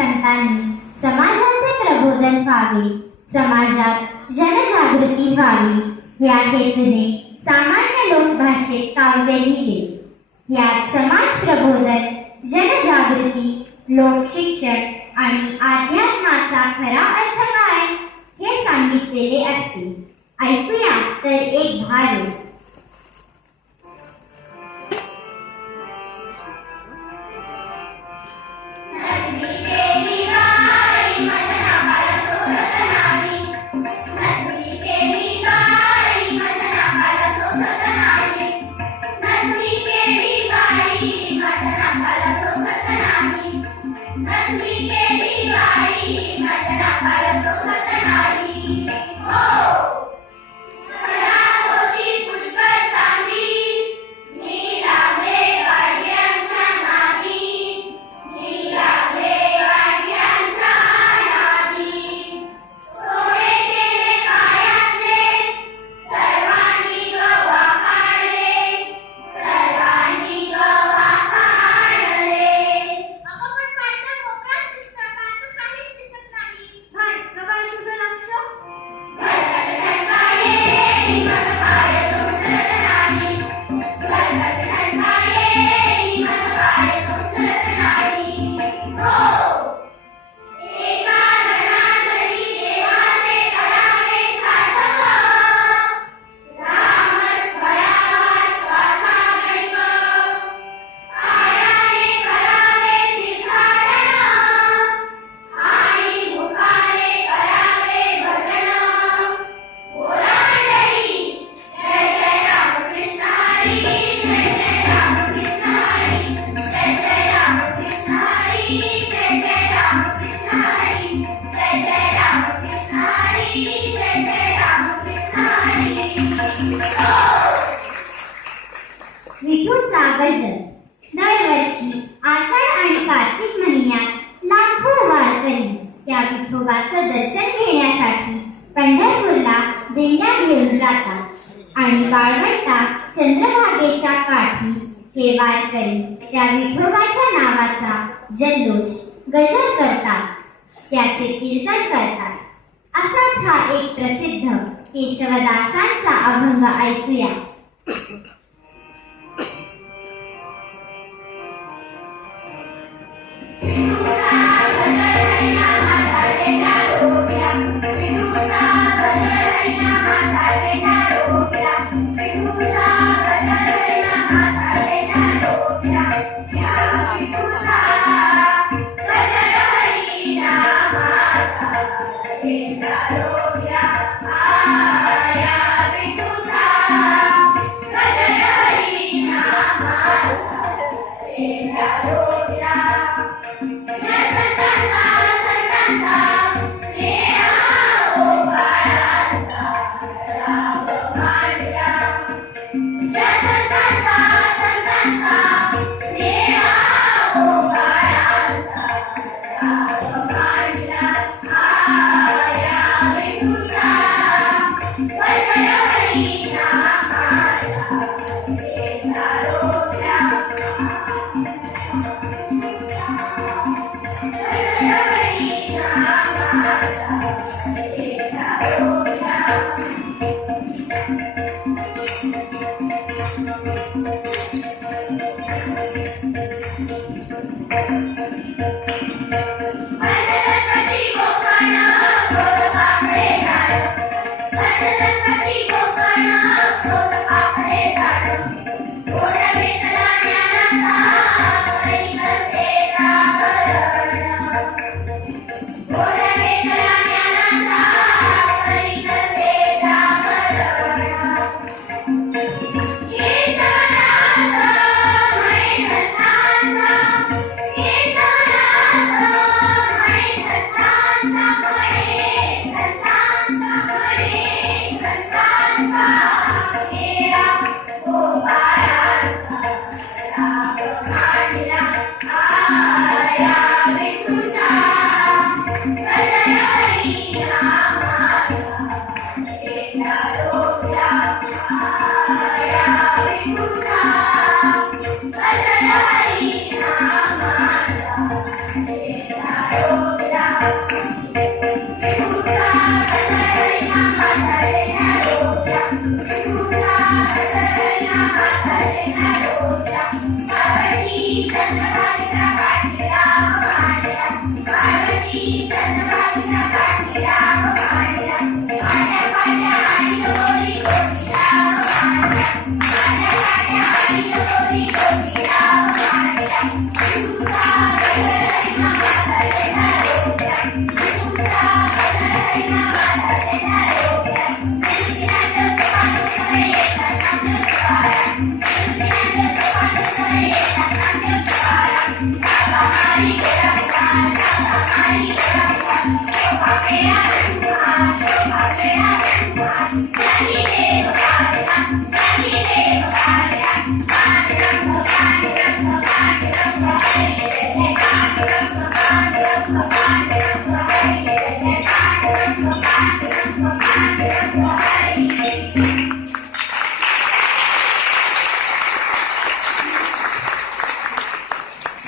संतांनी समाजाचे प्रबोधन व्हावे, समाजात जनजागृती व्हावी या हेतूने सामान्य लोक भाषेत काव्य लिहिले। यात समाज प्रबोधन, जनजागृती, लोकशिक्षण आणि अध्यात्माचा खरा अर्थ काय हे सांगितलेले असते। ऐकूया तर एक भाग। विठूचा गजर। दरवर्षी आषाढ आणि कार्तिक महिन्यात लाखो वारकरी त्या विठोबाचं दर्शन घेण्यासाठी पंढरपूरला दिंड्या घेऊन जातात आणि वाळवंटा चंद्रभागेच्या काठी हे वारकरी त्या विठोबाच्या नावाचा जल्लोष गजर करतात, त्याचे कीर्तन करतात। असाच हा एक प्रसिद्ध केशवदासांचा अभंग ऐकूया।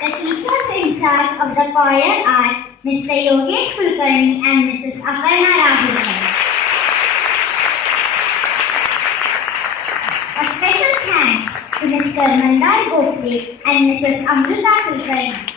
The teachers in charge of the choir are Mr. Yogesh Kulkarni and Mrs. Aparna Rahulkar. A special thanks to Mr. Mandar Gokle and Mrs. Amrita Kulkarni.